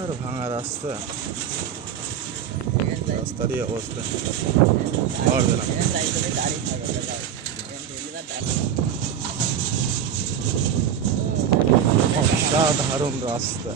আর ভাঙা রাস্তা। রাস্তারই অবস্থা। অসাধারণ রাস্তা।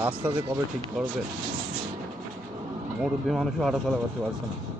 রাস্তা যে কবে ঠিক করবে? মুরব্বী মানুষও হাঁটাচলা করতে পারছে না।